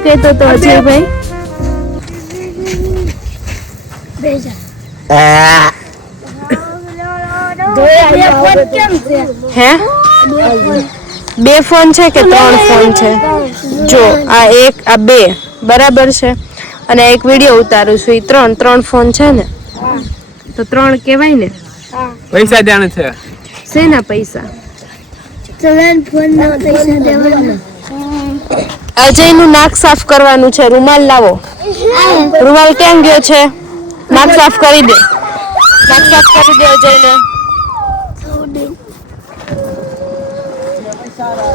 શું કહેતો તો અજયભાઈ? હે, 2 ફોન છે કે 3 ફોન છે? જો આ 1 આ 2 બરાબર છે, અને એક વિડીયો ઉતારું છું, એ 3 ફોન છે ને, તો 3 કહેવાય ને? પૈસા દેવાના છે. શેના પૈસા? અજયનું નાક સાફ કરવાનું છે. રૂમાલ લાવો. રૂમાલ ક્યાં ગયો છે? નાક સાફ કરી દે. નાક સાફ કરી દે અજયને.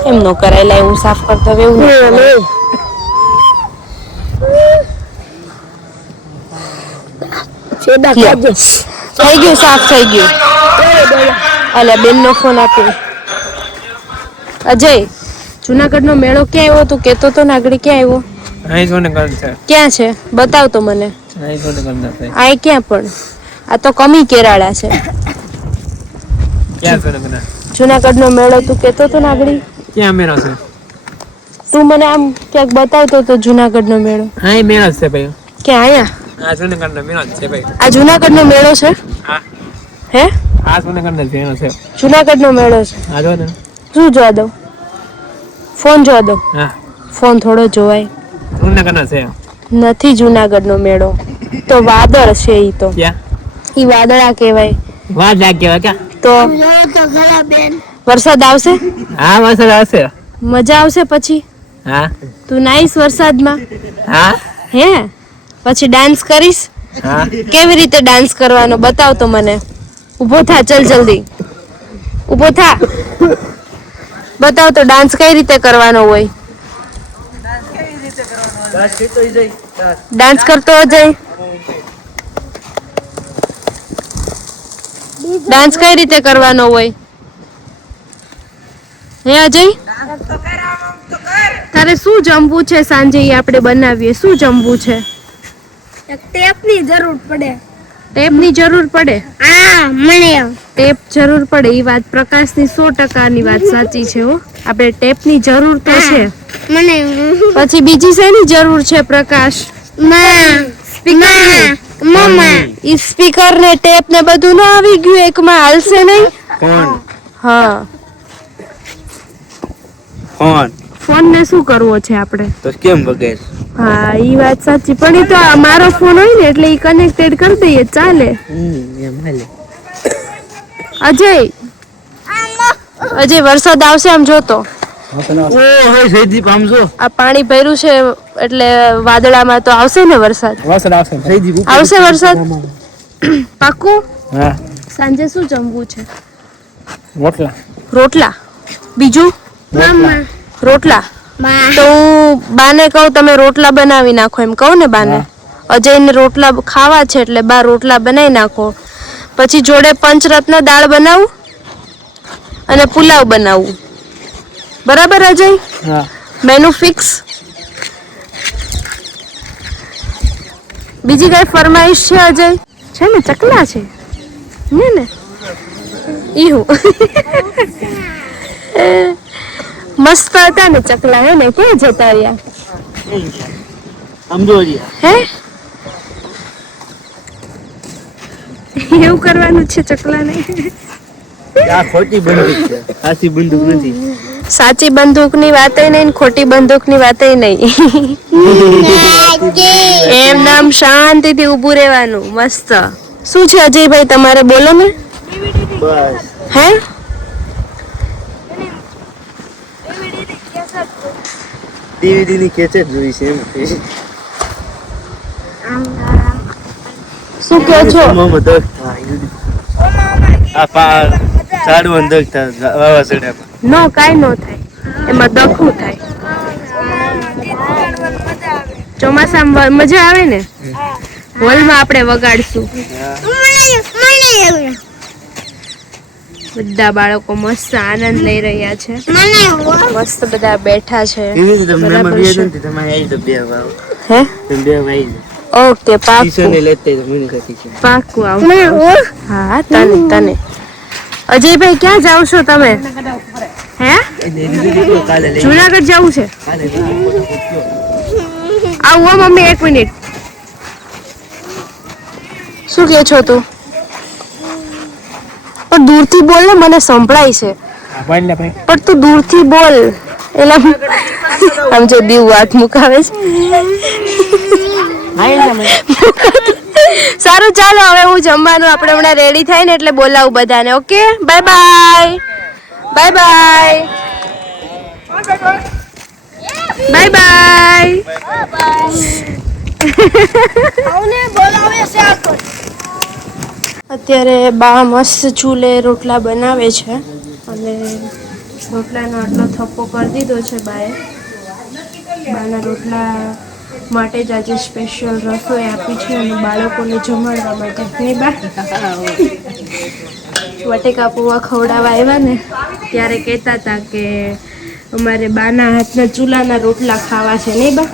એમ નો કરાય, લાય હું સાફ કરતો હવે એવું નહીં. થઈ ગયું, સાફ થઈ ગયું. અલ્યા બેનનો ફોન આપ્યો. અજય, જુનાગઢનો મેળો ક્યાં આવ્યો? તું કેતો તો નાગડી ક્યાં આવ્યો? અહીં જુનાગઢ છે. ક્યાં છે? બતાવ તો મને. અહીં જુનાગઢ છે. આ ક્યાં પણ? આ તો કમી કેરાળા છે. ક્યાં જુનાગઢ? જુનાગઢનો મેળો તું કેતો તો નાગડી ક્યાં મેળો છે? તું મને આમ ક્યાંક બતાવતો તો જુનાગઢનો મેળો. અહીં મેળો છે ભાઈ. ક્યાં? અહીંયા? આ જુનાગઢનો મેળો છે ભાઈ. આ જુનાગઢનો મેળો છે? હા. હે? આ જુનાગઢનો મેળો છે. જુનાગઢનો મેળો છે. આ જો ને. શું જોવા દઉં? ફોન જોવા દઉં? હા. ફોન થોડો જોવાય. જુનાગઢનો છે. નથી જુનાગઢનો મેળો, તો વાદળ છે. ઈ તો ક્યાં? ઈ વાદળા કહેવાય. વાદળા કહેવાય ક્યાં? તો વરસાદ આવશે? હા, વરસાદ આવશે. મજા આવશે પછી? હા. તું નાઈશ વરસાદમાં? હા. હે? પછી ડાન્સ કરીશ? હા. કેવી રીતે ડાન્સ કરવાનો બતાવ તો મને. ઊભો થા, ચલ જલ્દી ઊભો થા. બતાવ તો ડાન્સ કઈ રીતે કરવાનો હોય? ડાન્સ કરતો અજય? ડાન્સ કઈ રીતે કરવાનો હોય? હે અજય? તારે શું જમવું છે સાંજે? આપણે બનાવીએ. શું જમવું છે? ટેપની જરૂર પડે. ટેપની જરૂર પડે? હા, મને ટેપ જરૂર પડે એ વાત પ્રકાશની 100%ની વાત સાચી છે. હો, આપણે ટેપની જરૂર તો છે. મને પછી બીજી શેની જરૂર છે પ્રકાશ? સ્પીકર. મમ્મા ઈ સ્પીકર ને ટેપ ને બધું ન આવી ગયું એકમાં? હાલશે નહીં? ફોન. હા, ફોન. ફોન ને શું કરવો છે આપણે? તો કેમ વગેરે? હા, ઈ વાત સાચી. પણ ઈ તો મારો ફોન હોય ને એટલે ઈ કનેક્ટેડ કરી દઈએ, ચાલે. એમ હાલે. અજય વરસાદ આવશે આમ જોતો. ઓય સૈદીપ આમ જો. આ પાણી ભર્યું છે એટલે વાદળામાં તો આવશે ને વરસાદ? વરસાદ આવશે. સૈદીપ આવશે વરસાદ પાક્કું? હા. સાંજે શું જમવું છે? રોટલા. રોટલા. બીજું? મમ્મા રોટલા. તો હું બાને કહું તમે રોટલા બનાવી નાખો, એમ કહું ને બાને. અજયને રોટલા ખાવા છે એટલે બા રોટલા બનાવી નાખો. પછી જોડે પંચરત્ન દાળ બનાવું અને પુલાવ બનાવું. બરાબર અજય? હા. Menu fix. બીજી કઈ ફરમાઈશ છે અજય? છે ને, ચકલા છે ને. ઈહું મસ્ત હતા ને ચકલા, હે ને? ક્યાં જતા રહ્યા? સમજો જી. હે એવું કરવાનું છે ચકલાને? આ ખોટી બંદૂક છે, સાચી બંદૂક નથી. સાચી બંદૂકની વાતય નહીં, ખોટી બંદૂકની વાતય નહીં. એમ નામ શાંતિથી ઊભું રહેવાનું. મસ્ત. શું છે અજયભાઈ તમારે? બોલો ને. બસ. હે? ડીવીડી ની કેસેટ જોઈ છે એમ. શું કહો છો? આ પા સાડું અંદર વાવાઝોડામાં. નો, કાંઈ નો થાય. એમાં દખું થાય. ચોમાસામાં મજા આવે ને? હોલમાં આપણે વગાડશું. બધા બાળકો મસ્ત આનંદ લઈ રહ્યા છે. મસ્ત બધા બેઠા છે. બરાબર છે. હે? ઓકે, પાકું આવું. હા, તને. અજયભાઈ ક્યાં જાવ છો તમે? હે? જુનાગઢ જવું છે? આવું હો મમ્મી 1 મિનિટ. શું કહે છો તું? પણ દૂરથી બોલ ને, મને સંભળાય છે. પણ તું દૂરથી બોલ. એલા આમ જો દીવ વાત મુકાવે છે. સારું ચાલો હવે હું જમવાનું આપણે હમણાં રેડી થાય ને એટલે બોલાવું બધાને. Okay bye bye. Bye bye. Bye bye. અત્યારે બા મસ્ત ચૂલે રોટલા બનાવે છે અને રોટલાનો આટલો થપ્પો કરી દીધો છે બાએ. બાના રોટલા માટે જ આજે સ્પેશિયલ રસોઈ આપી છે અને બાળકોને જમાડવા માટે. નહીં બા? બટેકા પૌવા ખવડાવવા આવ્યા ને ત્યારે કહેતા હતા કે અમારે બાના હાથના ચૂલાના રોટલા ખાવા છે. નહીં બા?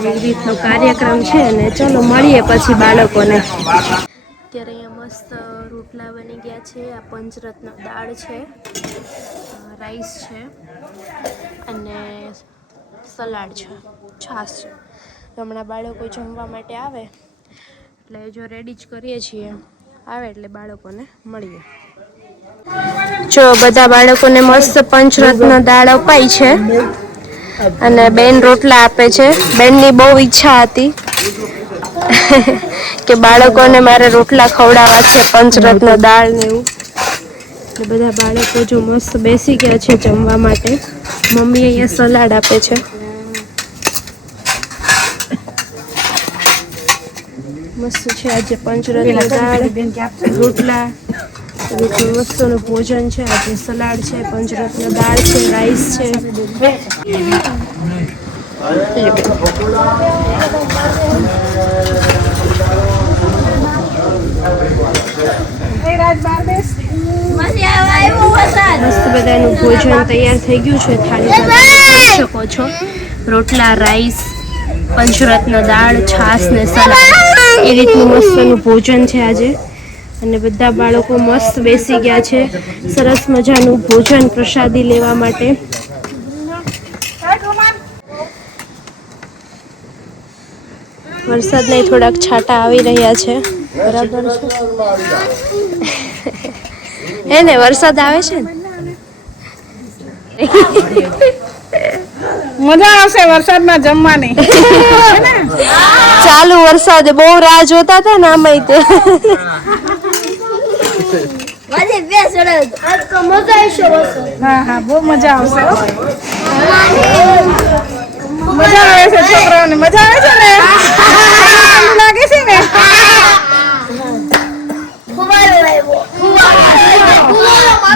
એવી રીતનો કાર્યક્રમ છે ને ચલો મળીએ પછી બાળકોને. અત્યારે અહીંયા મસ્ત રોટલા બની ગયા છે. આ પંચરત્ન દાળ છે, રાઈસ છે અને સલાડ છે, છાશ છે. હમણાં બાળકો જમવા માટે આવે એટલે જો રેડી જ કરીએ છીએ. આવે એટલે બાળકોને મળીએ. જો બધા બાળકોને મસ્ત પંચરત્ન દાળ અપાઈ છે અને બેન રોટલા આપે છે. બેનની બહુ ઈચ્છા હતી કે બાળકોને મારે રોટલા ખવડાવવા છે, પંચરત્ન દાળ ને એવું. એટલે બધા બાળકો જો મસ્ત બેસી ગયા છે જમવા માટે. મમ્મી અહીંયા સલાડ આપે છે. મસ્ત છે આજે પંચરત્ન દાળ, રોટલા, મસ્તનું ભોજન છે. આજે સલાડ છે, પંચરત્ન દાળ છે, રાઈસ છે. મસ્ત બધાનું ભોજન તૈયાર થઈ ગયું છે. થાળી જોઈ શકો છો. રોટલા, રાઈસ, પંચરત્ન દાળ, છાશ ને સલાડ, એ રીતનું મસ્તનું ભોજન છે આજે. અને બધા બાળકો મસ્ત બેસી ગયા છે સરસ મજાનું ભોજન પ્રસાદી લેવા માટે. વરસાદના થોડાક છાંટા આવી રહ્યા છે. બરાબર છે. હે ને વરસાદ આવે છે ને. મજા આવશે વરસાદમાં જમવાની. ચાલુ વરસાદે બહુ રાહ જોતા હતા ને આમાં તે. હા હા બહુ મજા આવશે. મજા આવે છે છોકરાઓને. મજા આવે છે ને. લાગે છે ને.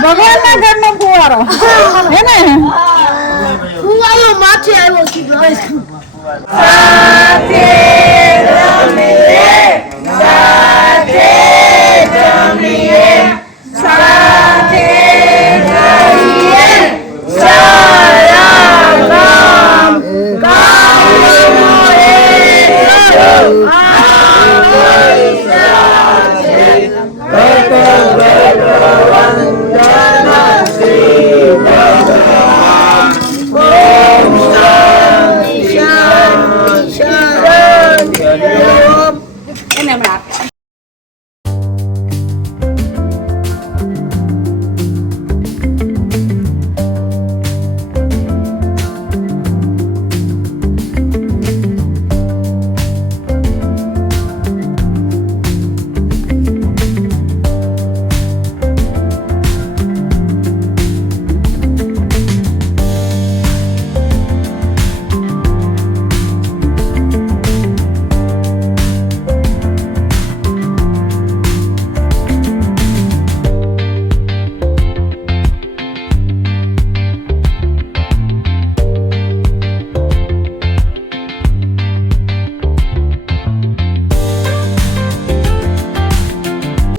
ભગવાનના ઘરનો ફુવારો હે ને. માથે આવ્યો સીધો. સાથે રમીએ, સાથે જમીએ, સાથે રહીએ, સારા ગામ ગામનો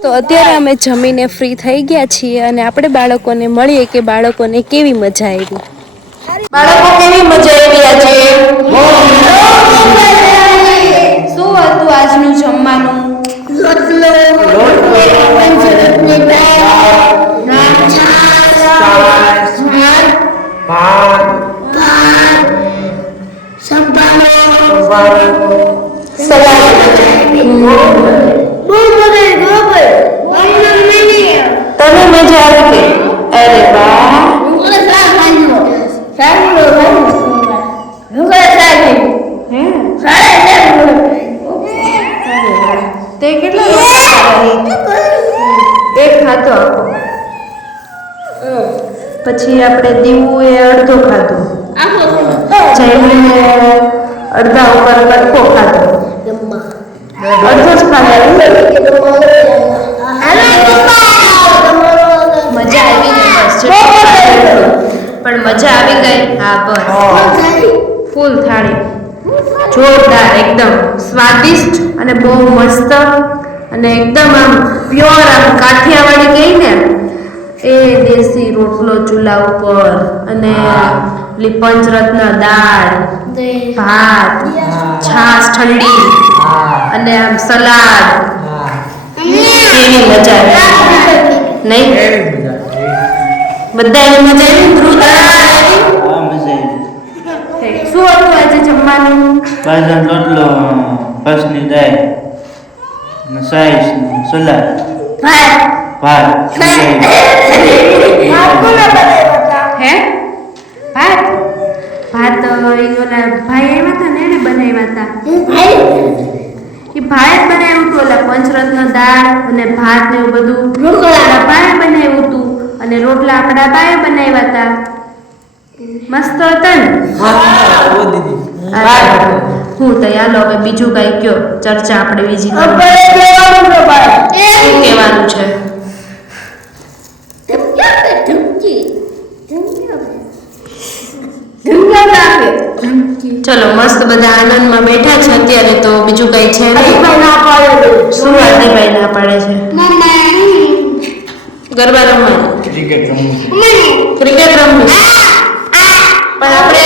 તો અત્યારે અમે જમીને ફ્રી થઈ ગયા છીએ અને આપણે બાળકોને મળીએ કે બાળકોને કેવી મજા આવી. બાળકો કેવી મજા આવી આજે? શું હતું આજનું જમવાનું? ભાત મજા આવી ગઈ? અરે વાહ, હે? તે કેટલા રોટલા ખાધા? એક ખાધો આખો. પછી આપણે દીવું એ અડધો ખાધો. જઈને અડધા ઉપર કટકો ખાધો. અડધો જ ખાધો. મજા આવી ગઈ બસ. પણ મજા આવી ગઈ. હા બસ ફૂલ થાળી જોરદાર, એકદમ સ્વાદિષ્ટ અને બહુ મસ્ત અને એકદમ આમ પ્યોર આમ કાઠિયાવાડી ગઈ ને એ દેશી રોટલો ચૂલા ઉપર અને પેલી પંચરત્ન દાળ, ભાત, છાશ ઠંડી અને આમ સલાડ. કેવી મજા આવી નહીં? બધાને મજા આવી? ધ્રુવ તને મજા આવી? હા, મજા આવી. શું હતું આજે જમવાનું? બાજરાનો રોટલો, ફસની દાળ, ને સાઈસ, ને સલાડ, ભાત. હે ભાત? ભાત ઈ ઓલા ભાઈ આવ્યા હતા ને એને બનાવ્યા હતા. એ ભાઈ જ બનાવ્યું હતું. ઓલા પંચરત્ન દાળ અને ભાત ને એવું બધું ઓલા ભાઈ બનાવ્યું હતું અને રોટલા આપણા ભાઈ બનાવ્યા હતા. મસ્ત હતા ને? હું તો યાલો હવે બીજું કઈ કયો ચર્ચા આપણે બીજી શું કહેવાનું છે? ચલો મસ્ત બધા આનંદમાં બેઠા છે અત્યારે. તો બીજું કઈ છે નહીં. શું હાર્દિકભાઈ ના પાડે છે? ગરબા રમવા, ક્રિકેટ રમવું. ક્રિકેટ રમવું. પણ આપણે